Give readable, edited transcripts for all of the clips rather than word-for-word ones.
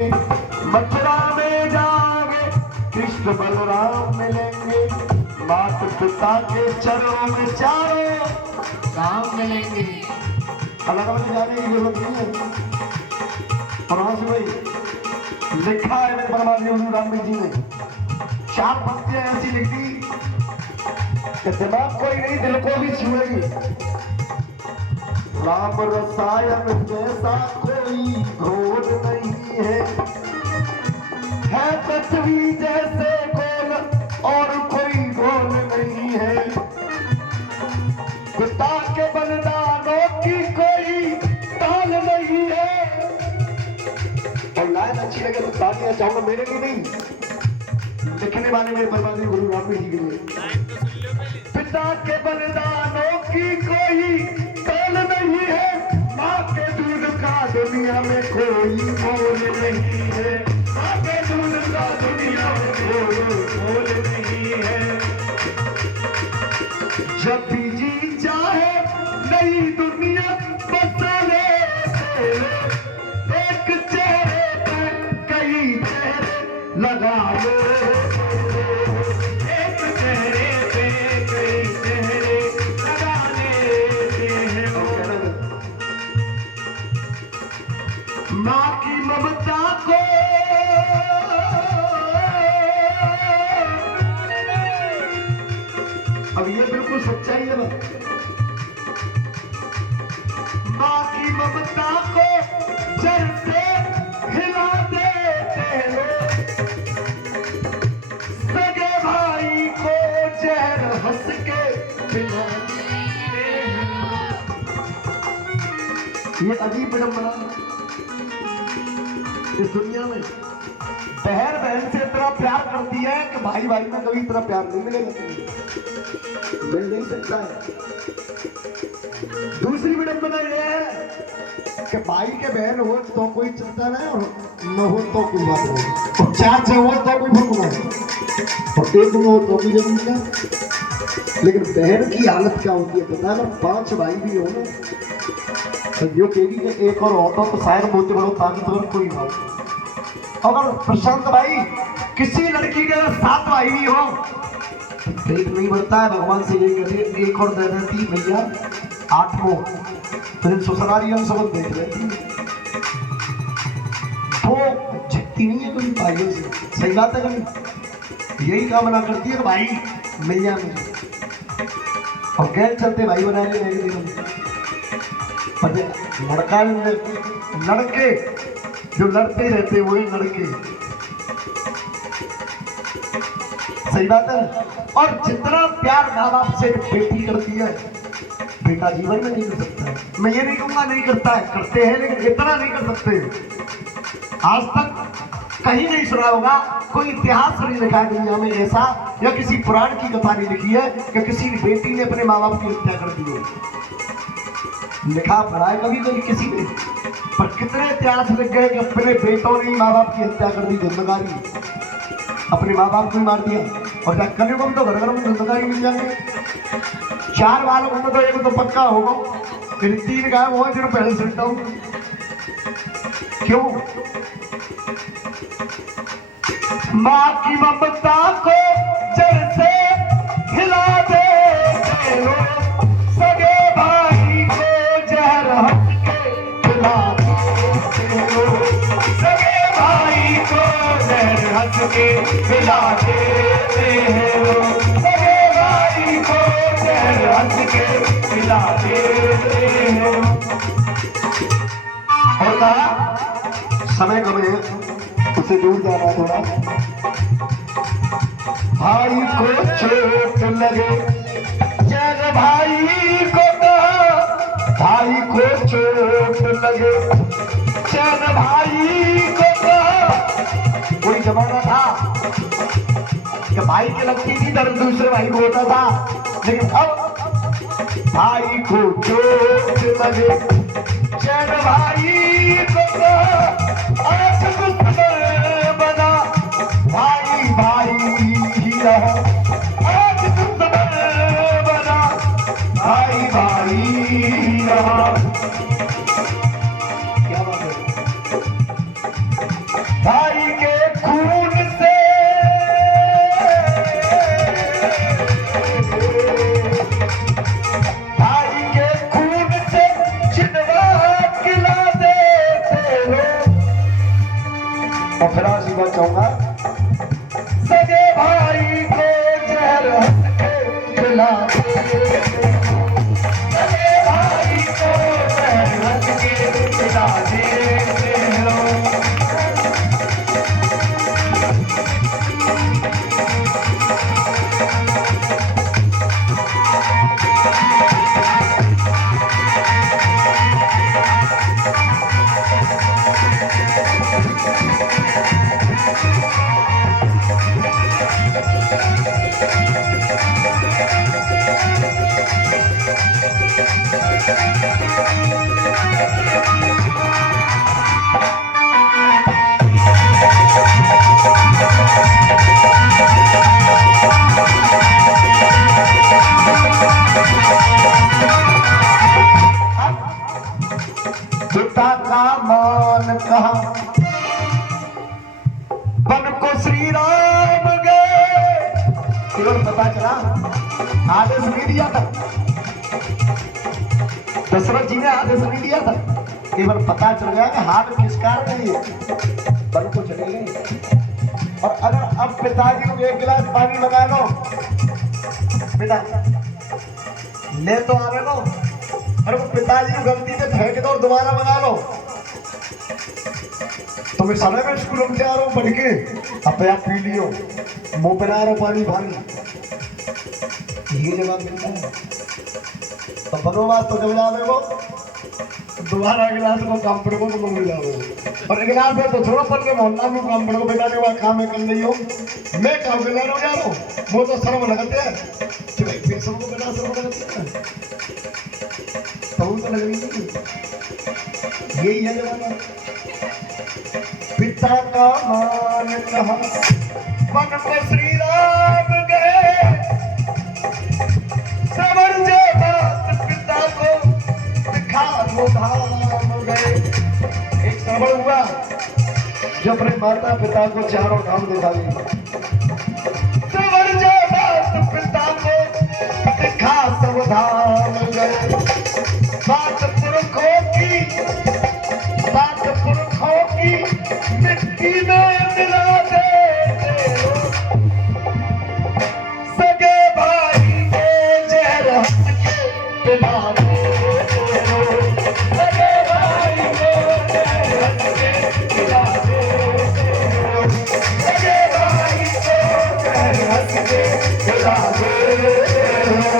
मथुरा में जाओगे कृष्ण बलराम मिलेंगे, माता पिता के चरणों में चारों धाम मिलेंगे। अलग अलग जाने की जरूरत नहीं है। और वहां से भाई लिखा है मेरे परमात्मा गुरु रामदेव जी ने, 4 पंक्तियां ऐसी लिख दी कि दिमाग कोई नहीं दिल को भी छुएगी। राम रसायन जैसा कोई घोल नहीं है पृथ्वी जैसे गोल और कोई गोल नहीं है। पिता के बलिदानों की कोई ताल नहीं है। और लाइन अच्छी लगे तो तालियां चाहूंगा, मेरे लिए नहीं, लिखने वाले मेरे परमात्मा गुरु रामदेव जी के लिए। पिता के बलिदानों की कोई ताल नहीं है, माँ के दूध का दुनिया में कोई मोल नहीं है। माँ के दूध का दुनिया में कोई मोल नहीं है। जब भी जी चाहे नई दुनिया बसा ले, एक चेहरे पे कई चेहरे लगा लो। एक चेहरे पे कई चेहरे लगा लेते हैं। माँ की ममता को अब ये बिल्कुल सच्चाई है। माँ की ममता को जड़ से हिला देते हो, सगे भाई को जहर हंस के पिलाते हैं। ये अजीब विडंबना इस दुनिया में। बहन बहन से इतना प्यार करती है कि भाई भाई में कभी इतना प्यार नहीं मिलेगा, मिल नहीं सकता है। दूसरी विडंबना यह है कि भाई के बहन हो तो कोई चिंता नहीं और न हो तो कोई बात नहीं, और 4 से हो तो कोई भूख नहीं, और 1 में हो तो भी जरूरी नहीं। लेकिन बहन की हालत क्या होती है पता है ना? 5 भाई भी हो ना, जो केवी के 1 और होता तो शायद बोलते बड़ो ताकतवर कोई बात। अगर प्रशांत भाई किसी लड़की के 7 भाई भी हो, पेट नहीं भरता है, भगवान से यही कहते 1 और दे देती भैया 8 को, फिर ससुराली हम सब देख लेती तो झकती नहीं है कभी भाइयों से। सही बात है, कभी यही कामना करती है भाई मिल जाए मुझे, और गैर चलते भाई बना लिए मेरे दिनों में। लड़का लड़के जो लड़ते रहते वही लड़के, सही बात है। और जितना प्यार माँ बाप से बेटी करती है बेटा जीवन में नहीं कर सकता है। मैं ये नहीं कहूंगा नहीं करता है, करते हैं, लेकिन इतना नहीं कर सकते। आज तक कहीं नहीं सुना होगा, कोई इतिहास नहीं लिखा है दुनिया में ऐसा, या किसी पुराण की कथा नहीं लिखी है कि किसी बेटी ने अपने माँ बाप की हत्या कर दी हो। लिखा पढ़ा है कभी कभी किसी ने, पर कितने इतिहास लिख गए कि अपने बेटों ने माँ बाप की हत्या कर दी, जिम्मेदारी अपने माँ बाप को ही मार दिया। और कलयुग में तो घर घर में जिम्मेदारी मिल जाएंगे। 4 बालक में तो 1 तो पक्का होगा, फिर 3 गायब हो फिर पहले सुनता हूँ क्यों? माँ की ममता को जड़ से हिला दे, सगे भाई को जहर हंस के पिला दे, सगे भाई को जहर हंस के पिला देते हैं, सगे भाई को जहर हंस के पिला देते हैं। और कहा समय कम है, उसे दूर जाना थोड़ा। भाई को चोट लगे, जग भाई को कहा, भाई को चोट लगे, चैन भाई को कहा। कोई जमाना था कि भाई के लगती थी दर्द दूसरे भाई को होता था, लेकिन अब भाई को चोट लगे, चैन भाई को कहा, आज दुश्मन बना भाई भाई ही रहा, आज दुश्मन बना भाई भाई ही रहा। क्या बात है? और फिर आशीर्वाद चाहूंगा। सगे भाई को जहर हंस के पिला दे, सगे भाई को जहर हंस के पिला दे। पिता का मान कहा बन को श्री राम गए, केवल पता चला आदेश नहीं दिया था, दशरथ जी ने आदेश नहीं दिया था, केवल पता चल गया कि हाथ किस कारण नहीं बन को चले गए। और अगर अब पिताजी को एक गिलास पानी मंगा लो, बेटा ले तो आने लो, अरे वो पिताजी को गलती से फेंक दो और दोबारा मंगा लो, तो मैं समय में स्कूल में जा रहा हूँ पढ़ के, अब आप पी लियो, मुंह पे ला रहा पानी पानी, ये जवाब मिलता है। तो बनोवास तो जब जावे वो दोबारा गिलास को काम पड़ को मिल जाओ, और गिलास में तो थोड़ा पड़ के मोहल्ला में काम पड़ को बेटा ने वहाँ काम कर रही हो, मैं काम कर जा रहा हूँ, वो तो शर्म लगाते हैं कि भाई फिर सबको बेटा शर्म लगाते हैं, तो लग रही यही है जवाब। पिता का मान कहा मन को श्री राम गए, समझ जो बात पिता को दिखा दो धाम गए। एक श्रवण हुआ जो अपने माता पिता को चारों धाम दिखा दी, समझ जो बात पिता को दिखा सब धाम गए। बात पुरखों की, बात पुरखों की मिट्टी में मिला देते हो, सगे भाई को जहर हंस के पिला देते हो, सगे भाई को जहर हंस के पिला देते हो, सगे भाई को जहर हंस के पिला देते हो।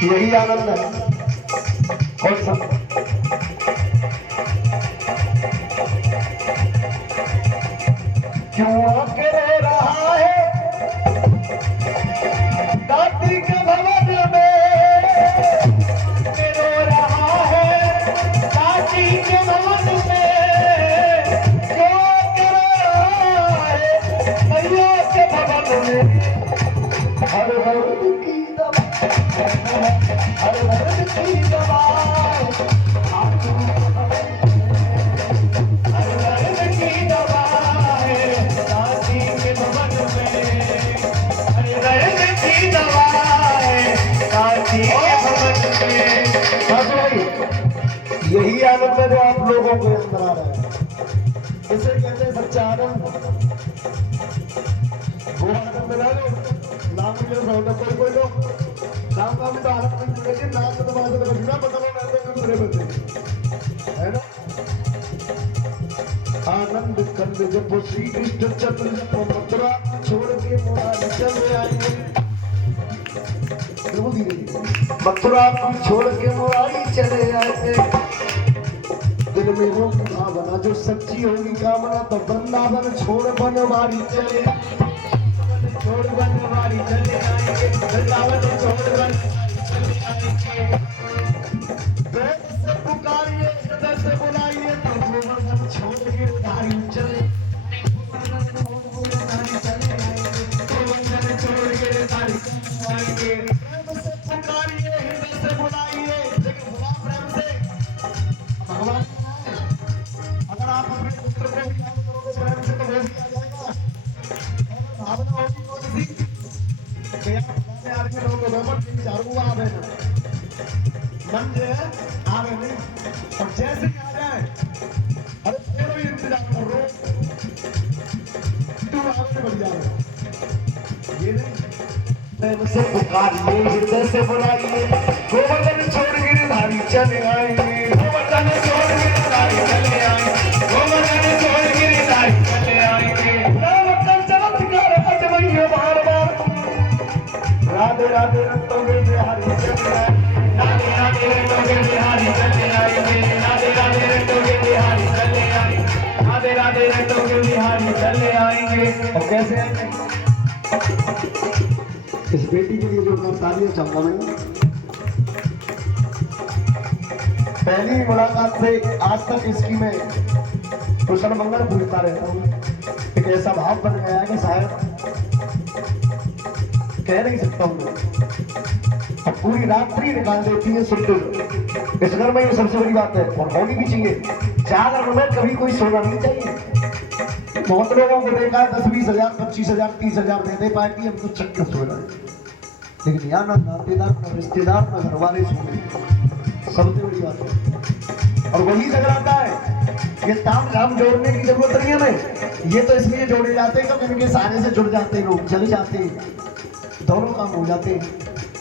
यही आनंद है। कौन सा? क्यों गिर रहा है दाती के भवन में, रो रहा है दाती के भवन में, क्यों गिर रहा है मैया के भवन में। हर दर्द की दवा, हर दर्द की दवा, हर दर्द की दवा है दाती के भवन में, हर दर्द की दवा है दाती के भवन में। बस भाई यही आनंद है जो आप लोगों के अंदर आ रहा है, इसे कहते हैं सच्चा आनंद। वो आनंद मिला लो, नाम कोई कोई लोग नाम का भी तो आनंद मिलेगी, नाम तो बात रखना मतलब पूरे बच्चे है ना। आनंद कंद जब श्री कृष्ण चंद्र मथुरा छोड़ के मुरारी चले आएंगे, मथुरा छोड़ के मुरारी चले आएंगे। दिल में वो भावना जो सच्ची होगी कामना, तो वृंदावन छोड़ बनवारी चले, छोड़ बनवारी चले आएंगे, वृंदावन छोड़ बनवारी चले आएंगे। आ रहे नहीं, और जैसे ही आ जाए अरे तेरा भी इंतजार कर रहे तू आगे बढ़ जा। ये नहीं मुझसे पुकारिए हृदय से बुलाइए, गोवर्धन छोड़ गिरधारी चले आएंगे, गोवर्धन छोड़ गिरधारी चले आएंगे, गोवर्धन छोड़ गिरधारी चले आएंगे। राम का चमत्कार अजमैया बार बार, राधे राधे रत्तों के बिहारी चले आएंगे, राधे राधे रत्तों के बिहारी चले आएंगे, राधे राधे रत्तों के बिहारी चले आएंगे, राधे राधे रत्तों के बिहारी चले आएंगे। और कैसे आएंगे? इस बेटी के लिए जो तालियां चाहूंगा मैं, पहली मुलाकात से आज तक इसकी मैं कुशल मंगल पूछता रहता हूँ। एक ऐसा भाव बन गया है कि शायद कह नहीं सकता हूँ मैं। अब पूरी रात्रि निकाल देती है सुनते इस घर में, ये सबसे बड़ी बात है और होनी भी चाहिए। जागरण में कभी कोई सोना नहीं चाहिए। बहुत लोगों को देखा 10-20 हजार 25 हजार 30 हजार दे दे पार्टी, हम तो चक्कर सो रहा है, लेकिन यहाँ ना नातेदार ना रिश्तेदार ना घर वाले सोने, सबसे बड़ी बात है। और वही जगराता है, ये ताम झाम जोड़ने की जरूरत नहीं है हमें, ये तो इसलिए जोड़े जाते हैं क्योंकि इनके सारे से जुड़ जाते हैं, लोग जल जाते हैं, दोनों काम हो जाते हैं।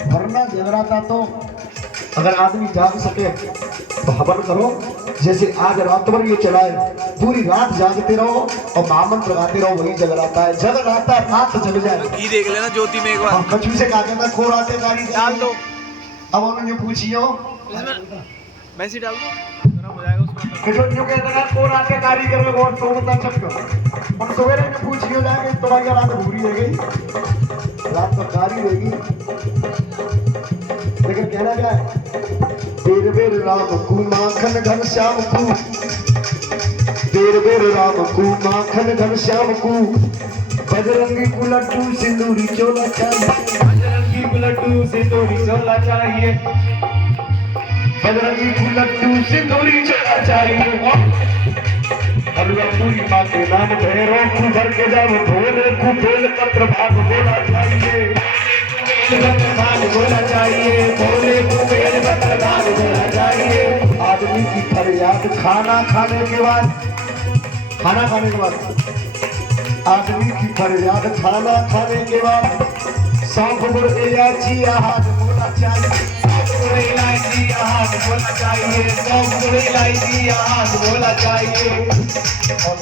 वरना जगराता तो अगर आदमी जाग सके तो हवन करो, जैसे आज रात भर ये चलाए, पूरी रात जागते रहो और महामंत्र गाते रहो, वही जगराता है। जगराता रात जग जाए। घी देख लेना ज्योति में एक बार। कछू से कहा कहता खोर आते गाड़ी डाल दो। अब उन्होंने पूछियो मैसी डाल दो, गरम हो जाएगा उसमें। कछू जो कहता है खोर आते कारीगर में बहुत सोता चक्कर, और सवेरे में पूछियो जाके तुम्हारी रात भूरी रह गई, रात तो कारी रहेगी। लेकिन कहना क्या है, बेर बेर राम को माखन घन श्याम को, बेर बेर राम को माखन घन श्याम को, बजरंगी को लड्डू सिंदूरी चोला चाहिए, बजरंगी को लड्डू सिंदूरी चोला चाहिए, बजरंगी को लड्डू सिंदूरी चोला चाहिए। और पूरी माँ के नाम भैरव को भर के जाओ, भोले को बेल पत्र भाग बोला चाहिए, भाग बोला चाहिए, भोले को बेल पत्र भाग बोला चाहिए। आदमी की फरियाद खाना खाने के बाद, खाना खाने के बाद, आदमी की फरियाद खाना खाने के बाद, सौंफ गुड़ इलायची हाथ बोला चाहिए, सौंफ गुड़ इलायची हाथ बोला चाहिए, सौंफ गुड़ इलायची हाथ बोला चाहिए। और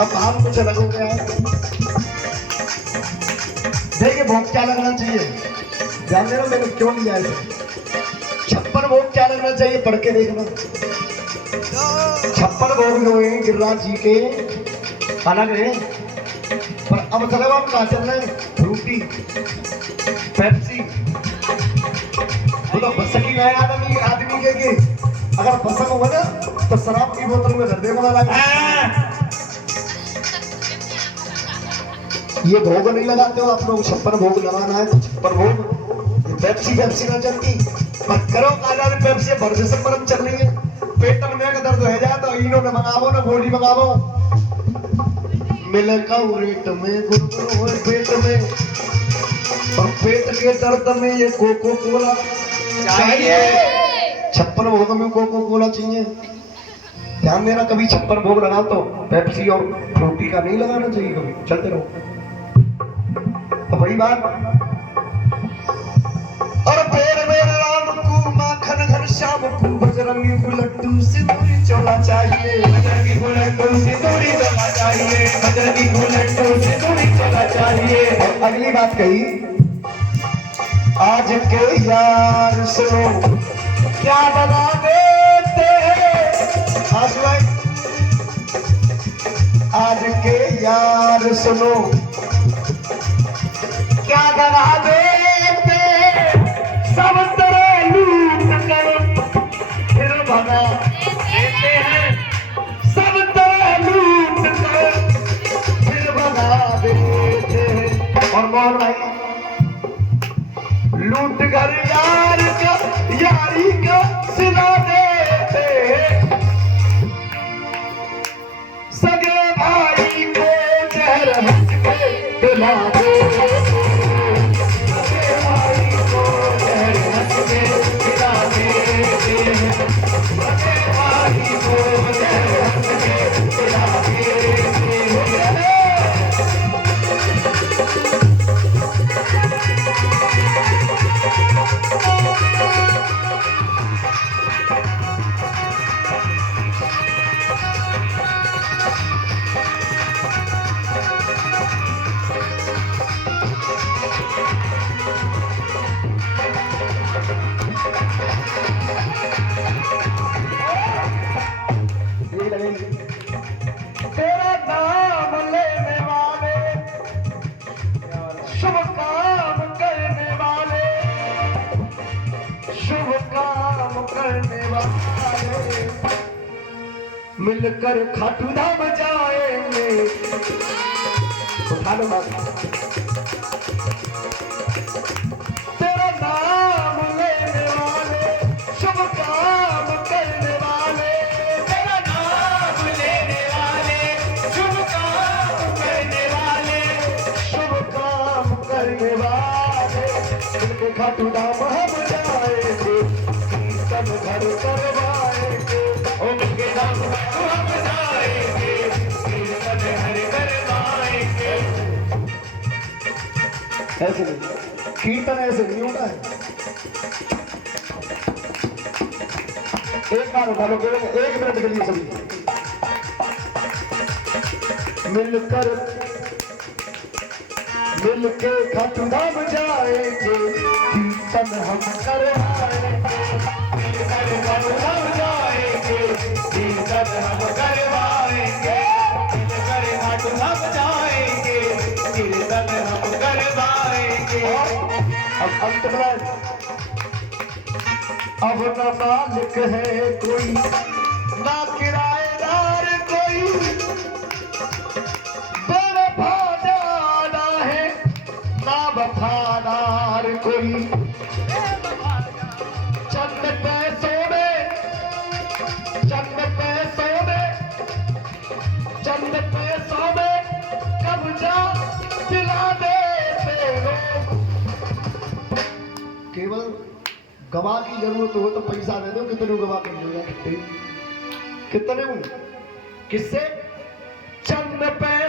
अब आप कुछ अलग हो गया है। देखिए भोग क्या लगना चाहिए, ध्यान देना मैंने क्यों लिया है। 56 भोग क्या लगना चाहिए, पढ़ के देखना। 56 भोग जो है गिरिराज जी के अलग है, पर अब चलो हम कहा चल रहे हैं, फ्रूटी पेप्सी, तो बस की गए आदमी के अगर पसंद हुआ ना तो शराब की बोतल में धर देगा लगा। ये भोग नहीं लगाते हो आप लोग, 56 भोग लगाना है तो 56 भोग। पेप्सी ना चलती, पर करो काला पेप्सी भर दिसंबर में चल रही है। पेट में का दर्द हो जाए तो इन्होंने मंगावो ना, गोली मंगावो, मिले का रेट में गुरगुर हो पेट में, और पेट के दर्द में ये कोको कोला चाहिए। 56 भोग में कोको कोला चाहिए। ध्यान देना, कभी 56 भोग लगा तो पेप्सी और फ्रूटी का नहीं लगाना चाहिए कभी, चलते रहो। तो वही बात। और बेर बेर राम को माखन घन श्याम को, बजरंगी को लड्डू सिंदूरी चोला चाहिए, बजरंगी को लड्डू सिंदूरी चोला चाहिए, बजरंगी को लड्डू सिंदूरी चोला चाहिए। और अगली बात कही, आज के यार सुनो क्या बना देते हैं, आज के यार सुनो क्या दगा देते, सब तरह लूट कर फिर भगा देते हैं, सब तरह लूट कर फिर भगा देते हैं। और मोहन भाई लूट कर यार का यारी का सिला देते हैं, सगे भाई को जहर हंस के पिला दे, वाले, मिलकर खाटू धाम जाएंगे। उठा लो बात। तेरा नाम लेने वाले, शुभ काम करने वाले, तेरा नाम लेने वाले, शुभ काम करने वाले, शुभ काम करने वाले, मिलकर खाटू धाम हम जाएंगे, कीर्तन घर करवाएंगे। उनके नाम हम जाएंगे, कीर्तन हर करवाएंगे। ऐसे नहीं, कीर्तन ऐसे नहीं होता है। एक बार उठा लो, केवल 1 मिनट के लिए सभी मिलके खाटू धाम जाएंगे, कीर्तन हम करवाएंगे। मिलकर खाटू धाम जाएंगे, कीर्तन हम करवाएंगे। मिलकर खाटू धाम जाएंगे, कीर्तन हम करवाएंगे। अब अंत में, अब न मालिक है कोई, ना किराएदार कोई, बेवफादार है ना वफादार कोई। चंद पैसों में, चंद पैसों में, चंद पैसों में कब्जा दिला देते लोग। केवल गवाह की जरूरत हो तो पैसा दे दो, कितने गवाह कर लेगा, कितने हूं, किससे? चंद पैसे